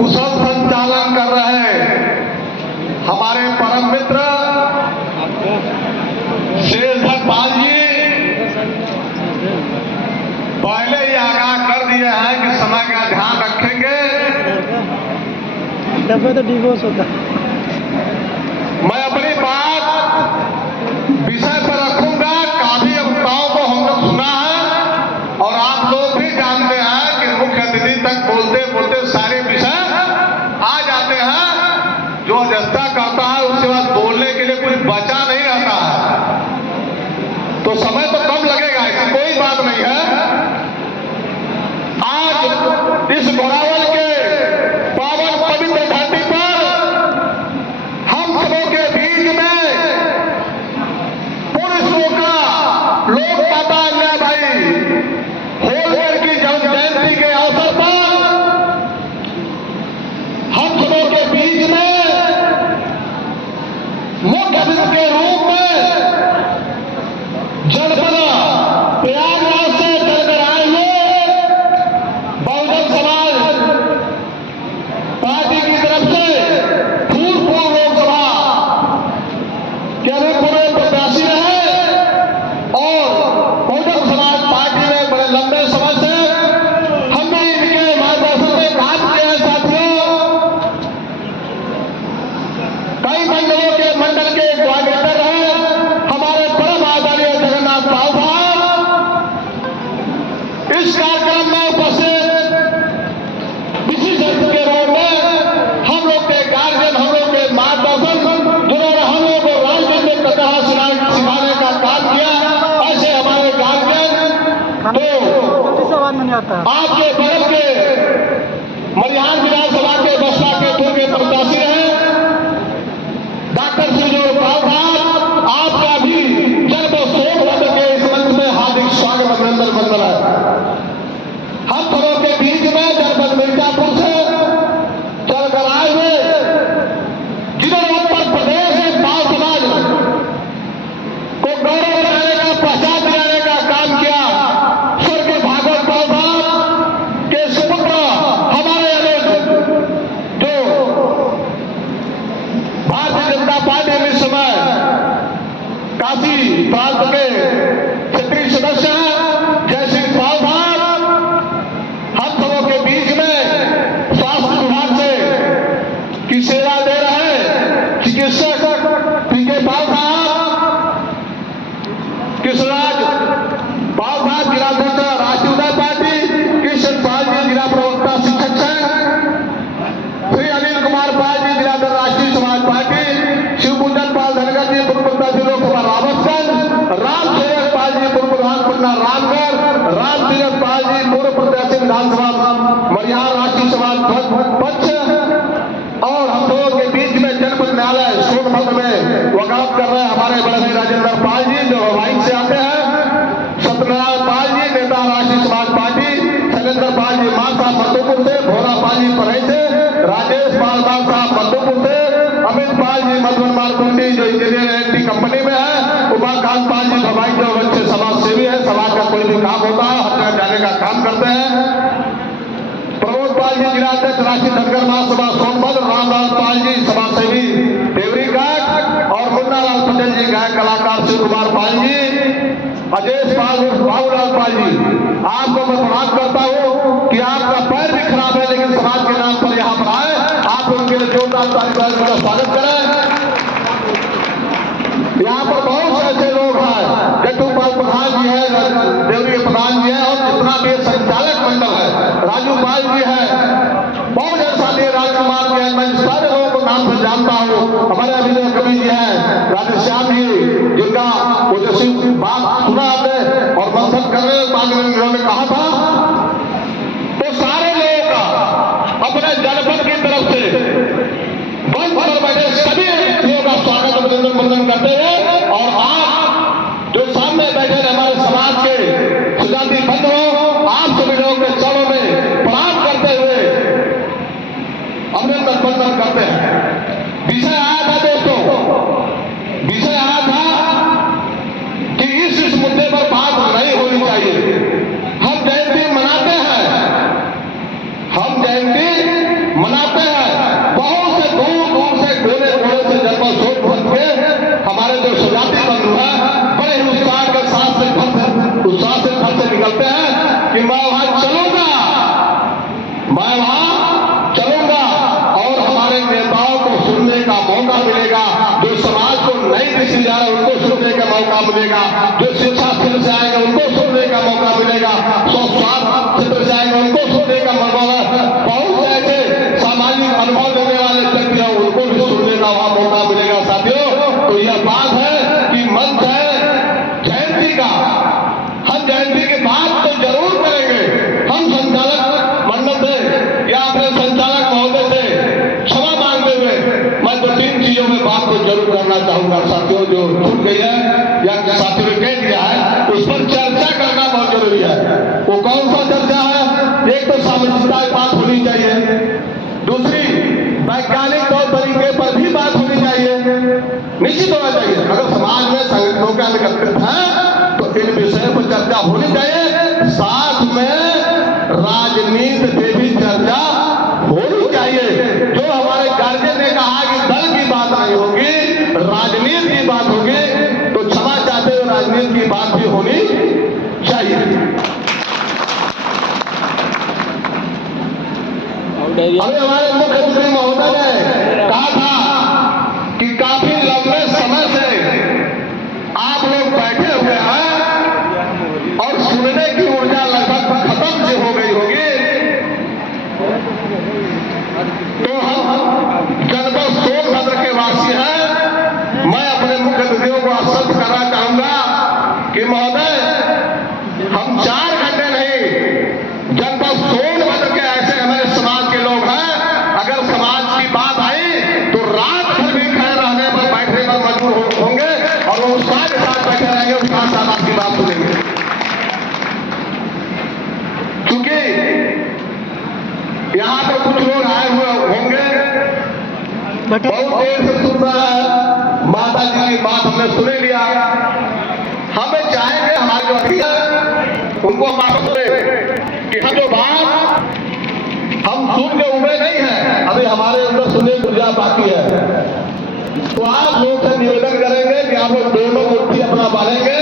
कुशल संचालन कर रहे हमारे परम मित्र शेषधर पाल जी पहले ही आगाह कर दिया है कि समय का ध्यान रखेंगे। तो डिवोर्स होता। मैं अपनी बात विषय पर रखूंगा। काफी वक्ताओं को हमने सुना है और आप लोग भी जानते हैं कि मुख्य अतिथि तक बोलते बोलते सारे विषय आ जाते हैं। जो अध्यक्षता करता है उसके बाद बोलने के लिए कुछ बचा नहीं रहता है, तो समय तो कम लगेगा, ऐसी कोई बात नहीं है। आज इस घोरावल के पावन पवित्र धरती पर हम सबों के बीच में पुरुषों का लोक माता अहिल्याबाई होलकर की जयंती के अवसर पर हम सबों के बीच में मुख्य अतिथि के रूप में जनपद प्रयागराज से चलकर आए हुए बहुजन समाज पार्टी की तरफ से भूतपूर्व लोकसभा के अभी पूरे प्रत्याशी रहे और बहुजन समाज पार्टी में बड़े लंबे समय से हम भी इनके मार्गदर्शन में काम किए हैं। साथियों, कई मंडलों के मंडल के कोऑर्डिनेटर रहे हमारे परम आदरणीय जगन्नाथ पाल साहब। इस कार्यक्रम में उपस्थित विशिष्ट अतिथि के रूप में हम लोग के गार्जियन, हम लोग के मार्गदर्शन, जिन्होंने हम लोग को राजनीतिक कथा सिखाने का काम किया, ऐसे हमारे गार्जियन तो आपके बगल के मरिहान विधानसभा के बसपा के पूर्व के प्रत्याशी हैं डॉक्टर सुरजोर पाल साहब। आपका भी जन्म सोमवार के इस मंच में हार्दिक स्वागत अभिनंदन बंदन है। हम सबों के बीच में जनपद मिर्जापुर से चलकर आए हुए जिन्होंने उत्तर प्रदेश में पाल समाज को गौरव बनाने का, पहचान दिलाने का काम किया, स्वर्गीय भागवत पाल साहब के सुपुत्र हमारे अनुज जो भारतीय जनता पार्टी में इस समय काशी प्रांत के क्षेत्रीय सदस्य हैं जयसिंह पाल साहब। हम सबों के बीच में स्वास्थ्य विभाग से की सेवा दे रहे चिकित्सक पीके पाल साहब, कृष्णराज पाल साहब जिलाध्यक्ष राष्ट्रीय उदय पार्टी, कृष्ण पाल जी जिला प्रवक्ता शिक्षक संघ, श्री अनिल कुमार पाल जी जिलाध्यक्ष राष्ट्रीय समाज पार्टी, शिवकुंजन पाल धनगर जी पूर्व प्रत्याशी लोकसभा रावतगंज, राम सेवक पाल जी पूर्व प्रधान पटना रामगढ़, राम तीरथ पाल जी पूर्व प्रत्याशी विधानसभा मरिहान राष्ट्रीय समाज पक्ष और हम लोगों के बीच में जनपद न्यायालय सोनभद्र में वकालत कर रहे हमारे बड़े भाई राजेंद्र पाल जी जो हवाई से आते हैं, सत्यनारायण पाल जी नेता राष्ट्रीय समाज पार्टी, शैलेंद्र पाल जी मानसा मधुपुर से, भोला पाल जी पढ़ई से, राजेश पाल साहब मधुपुर से, अमित पाल जी मधुबन मारकुंडी जो इंजीनियर एंटी कंपनी में है, उमाकांत पाल जी भवाई जो अच्छे समाज सेवी है, समाज का कोई भी काम होता है हर जगह जाने का काम करते हैं, प्रमोद पाल जी जिलाध्यक्ष राष्ट्रीय धनगर महासभा सोनभद्र, रामलाल पाल जी समाज सेवी देवरी गायक और मुन्नालाल पटेल जी गायक कलाकार शिव कुमार पाल जी, अजय पाल बाबूलाल पाल जी। आपको मैं प्रणाम करता हूँ कि आपका पैर भी खराब है लेकिन समाज के नाम पर यहाँ पर आए, आप उनके लिए जोरदार तालियों का स्वागत करें। यहाँ पर बहुत से ऐसे लोग हैं, जट्टूपाल प्रधान जी है, देवरी प्रधान जी है और जितना भी संचालक मंडल है, राजू पाल जी है, बहुत ऐसा भी राजकुमार जी है, मैं सारे लोगों को नाम से जानता हूँ। हमारे अभिनय कवि जी है, राधेश्याम जी, जिनका ओजस्वी बात सुना आपने और मंथन कर रहे बाद में उन्होंने कहा था, तो सारे लोगों का अपने जनपद की तरफ से मंच पर बैठे सभी व्यक्तियों का स्वागत अभिनंदन वंदन करते हैं और आप जो सामने बैठे हैं हमारे समाज के सुजाति बंधु हो, आप सभी लोगों के चरणों में प्रणाम करते हुए अभिनंदन वंदन करते हैं। विषय आया था दोस्तों, विषय आया था कि इस मुद्दे जो छूट गई है या सर्टिफिकेट दिया है उस पर चर्चा करना बहुत जरूरी है। वो कौन सा चर्चा है? एक तो सामाजिकता की बात होनी चाहिए, दूसरी वैज्ञानिक तौर तरीके पर भी बात होनी चाहिए, निश्चित होना चाहिए। अगर समाज में संगठनों का एकत्रित है तो इन विषयों पर चर्चा होनी चाहिए, साथ में राजनीति पे भी चर्चा होनी चाहिए। जो हमारे गार्जियन ने कहा कि दल की बात नहीं होगी, राजनीति की बात होगी, तो क्षमा चाहते हुए राजनीति की बात भी होनी चाहिए। अभी हमारे मुख्यमंत्री महोदय ने कहा था कि काफी लंबे समय से आप लोग बैठे हुए हैं और सुनने की ऊर्जा लगभग खत्म से हो गई होगी, तो हम जनपद सोनभद्र के वासी हैं। मैं अपने मुख्यमंत्रियों को आश्वस्त करना चाहूंगा कि महोदय, हम 4 घंटे नहीं, जनपद सोनभद्र के ऐसे हमारे समाज के लोग हैं, अगर समाज की बात आई तो रात भर भी खड़े रहने पर बैठने पर मजबूर होंगे और वो उत्साह के साथ बैठे रहेंगे, उत्साह के साथ आपकी बात सुनेंगे। क्योंकि यहाँ पर कुछ लोग आए हुए होंगे, बहुत देर से सुन रहा है, माता जी की बात हमने सुने लिया, हमें चाहेंगे हमारे जो अखियां उनको माफ करें कि हम जो बात हम सुन के उड़े नहीं है, अभी हमारे अंदर सुनने की ऊर्जा बाकी है। तो आप लोग से निवेदन करेंगे कि आप लोग दोनों मुट्ठी अपना बांधेंगे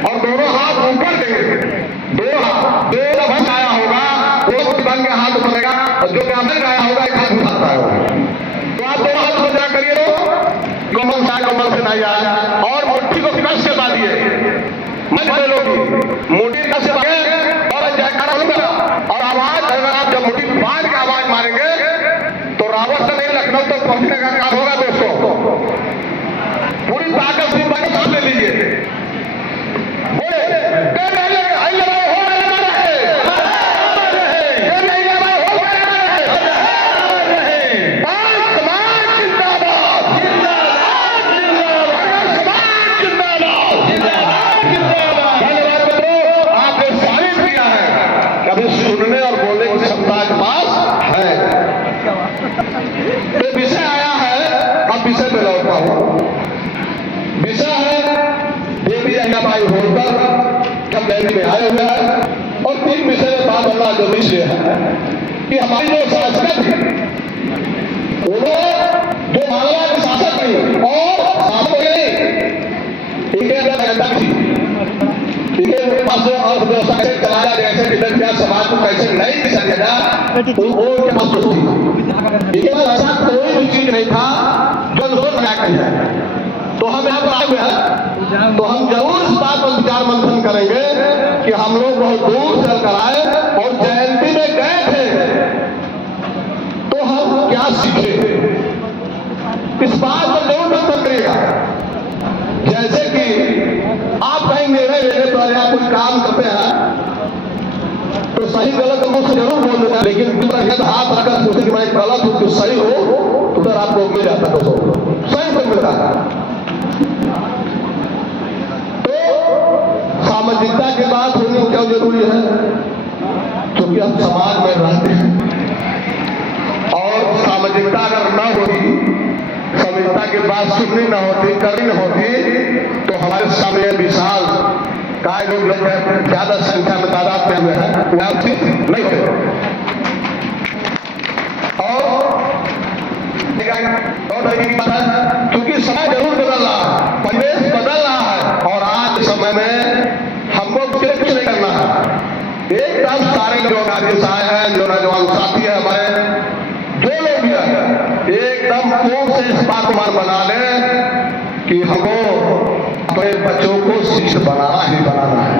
और दोनों हाथ ऊपर देंगे, दो भंग आया होगा वो बन के हाथ उठेगा और जो आपने गाया होगा एक हाथ उठाता है। तो आप दोनों हाथ बजा करिए, कमल से नहीं आया और मुट्ठी को कस के बांधिए, मत बोलो, मुट्ठी कस के और जयकारा होगा और आवाज, अगर आप जब मुट्ठी बांध के आवाज मारेंगे तो रावत से नहीं लखनऊ तक पहुंचने का काम होगा। दोस्तों, पूरी ताकत से बात ले लीजिए, सुनने और बोलने की क्षमता के पास है। तो विषय आया है, अब विषय पे लौटता हूं। विषय है देवी अहिल्याबाई होलकर, हम दिल्ली में आए हुए हैं और 3 विषय में बात करना जरूरी है कि हमारी जो संस्कृति उन्होंने जो मानवा के शासक थी और शासक इनके अंदर जनता थी, इनके पास अर्थव्यवस्था कैसे चलाया, जैसे किधर क्या समाज को कैसे नहीं दिशा देना, वो उनके पास सोचती। इनके पास ऐसा कोई भी चीज नहीं था जो लोग बना कर जाए। तो हम यहाँ पर आए हुए हैं, तो हम जरूर इस बात पर विचार मंथन करेंगे कि हम लोग बहुत दूर चल कर आए और जयंती में गए थे, तो हम क्या सीखे, इस बात पर जरूर मंथन करिएगा। जैसे कि आप कहीं निर्णय लेने पर या कुछ काम करते हैं तो सही गलत मुझ से जरूर बोल देना, लेकिन हाथ रखकर पूछे कि मैं गलत हूं कि सही हो, तो फिर आपको मिल जाता है, सही से मिलता है। तो सामाजिकता की बात होनी क्यों जरूरी है? क्योंकि हम समाज में रहते हैं और सामाजिकता अगर न होती, सामाजिकता की बात सुननी न होती, करनी न होती, तो हमारे सामने विशाल काय लोग ज्यादा संख्या में तादाद में हुए हैं, वो आप नहीं थे। और क्योंकि समय जरूर बदल रहा है, परिवेश बदल रहा है और आज समय में हमको कुछ नहीं करना है। एकदम सारे लोग आगे आए हैं, जो नौजवान साथी है हमारे, जो लोग भी है, एकदम खूब से इस बात को बना ले कि हमको अपने बच्चों को शिक्षित बनाना ही बनाना है।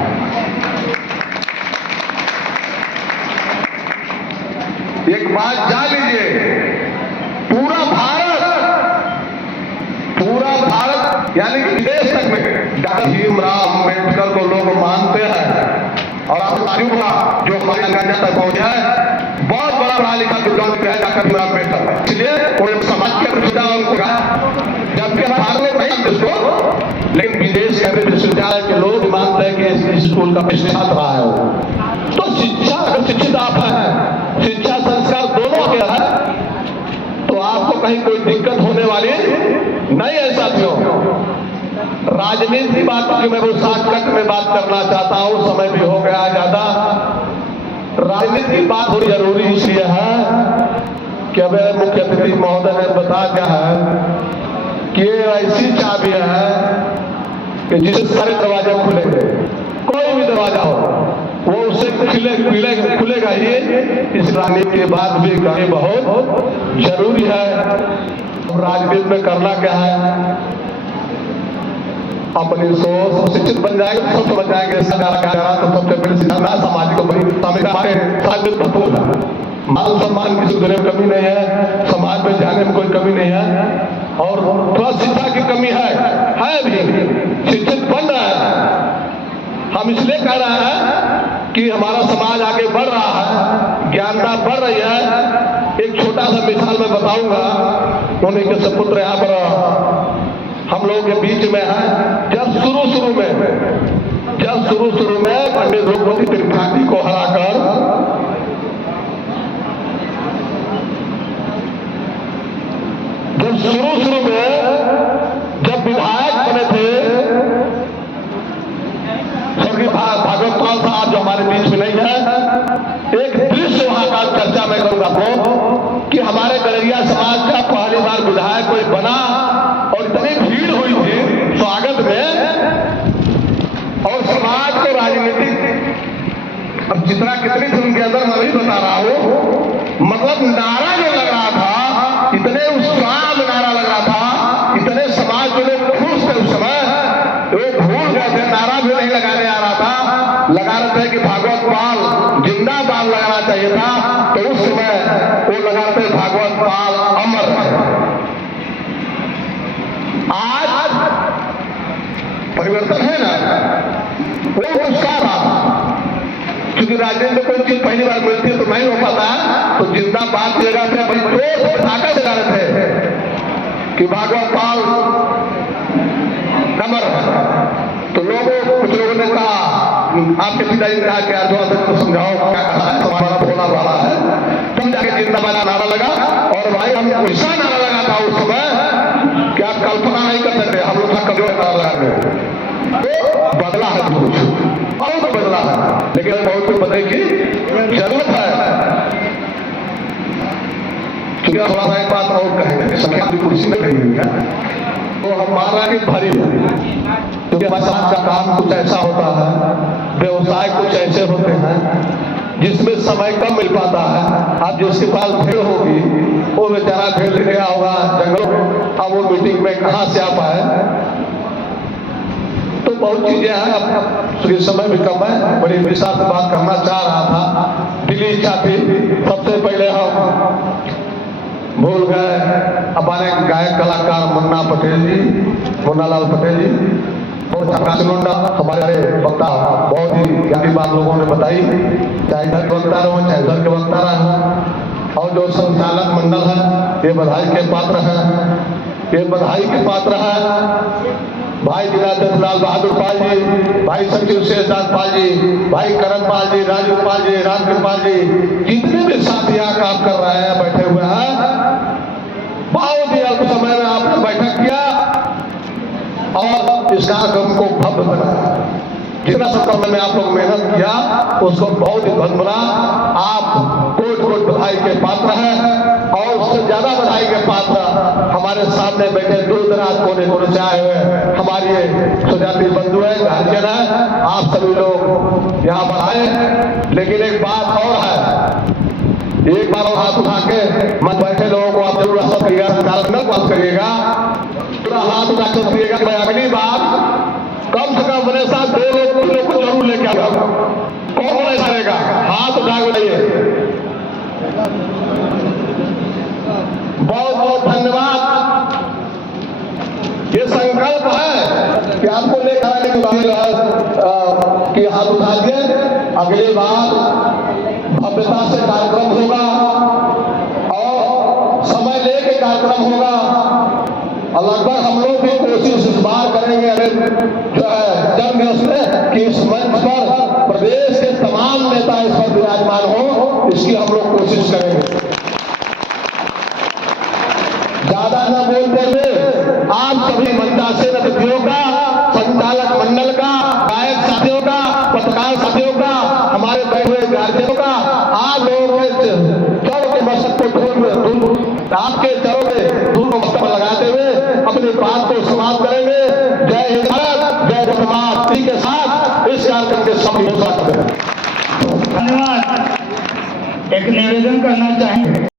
एक बात जान लीजिए, पूरा भारत यानी कि विदेश तक में डॉक्टर भीमराव अम्बेडकर को लोग मानते हैं और आप युवा जो हमारे अंगना तक पहुंचा है, बहुत बड़ा पढ़ा लिखा विद्वान है डॉक्टर भीमराव अम्बेडकर, इसलिए वो समाज के उनको कहा, जबकि भारत में नहीं उसको केंद्रीय विश्वविद्यालय के लोग मानते हैं कि इस स्कूल का छात्र रहा है वो। तो शिक्षा, अगर शिक्षित आप हैं, शिक्षा संस्कार दोनों के है, तो आपको कहीं कोई दिक्कत होने वाली नहीं है साथियों। राजनीति की बात की मैं वो शॉर्टकट में बात करना चाहता हूं, समय भी हो गया ज्यादा। राजनीति की बात थोड़ी जरूरी इसलिए है कि अब मुख्य अतिथि महोदय ने बता दिया है कि ये ऐसी चाबी है कि जिससे सारे दरवाजे खुलेंगे, कोई भी दरवाजा हो वो उससे खुलेगा ही। इस राजनीति के बाद भी कहना बहुत जरूरी है। राजनीति में करना क्या है, अपनी सोच शिक्षित बन जाएंगे, सब समझ जाएंगे। तो सबसे पहले शिक्षा समाज को बड़ी मान सम्मान की दुनिया में कमी नहीं है, समाज में जाने में कोई कमी नहीं है। और थोड़ा शिक्षा की कमी है भी, शिक्षित बन रहा है। हम इसलिए कह रहे हैं कि हमारा समाज आगे बढ़ रहा है, ज्ञानता बढ़ रही है। एक छोटा सा मिसाल मैं बताऊंगा। उन्हीं के सपुत्र यहाँ पर हम लोगों के बीच में है। जब शुरू में पंडित द्रौपदी त्रिपाठी को हराकर जब विधायक बने थे स्वर्गीय भागवत पाल साहब, जो हमारे बीच में नहीं है, एक दृश्य वहां का चर्चा मैं करूंगा आपको कि हमारे गड़रिया समाज का पहली बार विधायक कोई बना और इतनी भीड़ हुई थी स्वागत में। और समाज को राजनीतिक, अब जितना कितनी थी उनके अंदर मैं नहीं बता रहा हूं, मतलब नारा जो लग रहा था, इतने उत्साह में नारा लग रहा था, इतने समाज के लोग खुश थे उस समय, वो भूल गए थे, नारा भी नहीं लगाने आ रहा था। लगा रहे थे कि भागवत पाल जिंदाबाद लगाना चाहिए था, तो उस समय वो लगाते भागवत पाल अमर। आज परिवर्तन है ना, वो उत्साह रहा। क्योंकि राजनीति में कोई चीज पहली बार मिलती है तो नहीं हो पाता, तो जिंदाबाद की जगह पे बड़ी ताकत लगा रहे थे कि भागवत पाल अमर। तो कुछ लोगों ने कहा, आपके पिताजी ने कहा कि यार तो समझाओ क्या कहा है, हमारा भोला वाला है। तब जाके जिंदाबाद नारा लगा। और भाई हम ऐसा नारा लगा था उस समय कि आप कल्पना नहीं कर सकते। हम लोग का कमजोर नारा लगा तो बदला है, बहुत बदला है, लेकिन बहुत कुछ बदलने की जरूरत है। क्योंकि थोड़ा सा एक बात और कहेंगे, संख्या की कुर्सी में खड़ी हुई है तो हमारा भी भारी है। क्योंकि हमारे समाज का काम कुछ ऐसा होता है, व्यवसाय कुछ ऐसे होते हैं जिसमें समय कम मिल पाता है। अब जिसके पास भीड़ होगी वो बेचारा भीड़ गया होगा जंगलों में, अब वो मीटिंग में कहाँ से आ पाए। तो बहुत चीजें हैं, समय भी कम है। बड़ी विशाल से बात करना चाह रहा था, दिली इच्छा थी। सबसे पहले हम भूल गए हमारे गायक कलाकार मुन्ना लाल पटेल जी और सुनंदा हमारे वक्ता, बहुत ही ज्ञानी बात लोगों ने बताई, चाहे इधर के वक्ता रहो चाहे उधर के वक्ता रहो। और जो संचालक मंडल है ये बधाई के पात्र है। भाई जिलाध्यक्ष लाल बहादुर पाल जी, भाई सचिव शेषनाथ पाल जी, भाई करण पाल जी, राजू पाल जी, रामकृपाल जी, जितने भी साथी यहाँ काम कर रहे हैं, बैठे हुए हैं, बहुत ही अल्प समय में आपने बैठक किया और इस कार्यक्रम को भव्य बनाया। जितना सब समय में आप लोग मेहनत किया उसको बहुत ही भव्य बना। आप कोट बधाई के पात्र हैं। और उससे ज्यादा बधाई के पात्र हमारे सामने बैठे दूर दराज कोने कोने से आए हुए हमारे सुजाती बंधु है, गार्जियन है, आप सभी लोग यहाँ पर आए। लेकिन एक बात और है, एक बार और हाथ उठा के मत बैठे लोगों को आप जरूर सब करिएगा, पूरा हाथ उठा के करिएगा कि अगली बार कम से कम अपने साथ 2 लोग को जरूर लेके आएगा। कौन ऐसा रहेगा? हाथ उठा के लाइए। बहुत बहुत धन्यवाद। ये संकल्प है कि आपको लेकर आने की हाथ उठा दिए। अगली बार भव्यता से कार्यक्रम होगा और समय लेके कार्यक्रम होगा और लगभग हम लोग भी कोशिश इस बार करेंगे जो है निवेदन है उसमें कि इस मंच पर प्रदेश के तमाम नेता इस पर विराजमान हो, इसकी हम लोग कोशिश करेंगे। ज्यादा न बोलते हुए आप सभी मंचासीन अतिथियों का, संचालक मंडल का, गायक साथियों का, पत्रकार साथियों का, हमारे बैठे हुए गार्जियनों का, आप लोगों के चौड़ के मस्तक को आपके चौड़ के धूल को मस्तक पर लगाते हुए अपनी बात को समाप्त करेंगे। जय हिंद भारत, जय जगन्नाथ के साथ इस कार्यक्रम के सफल हो सकते हैं। धन्यवाद। एक निवेदन करना चाहेंगे।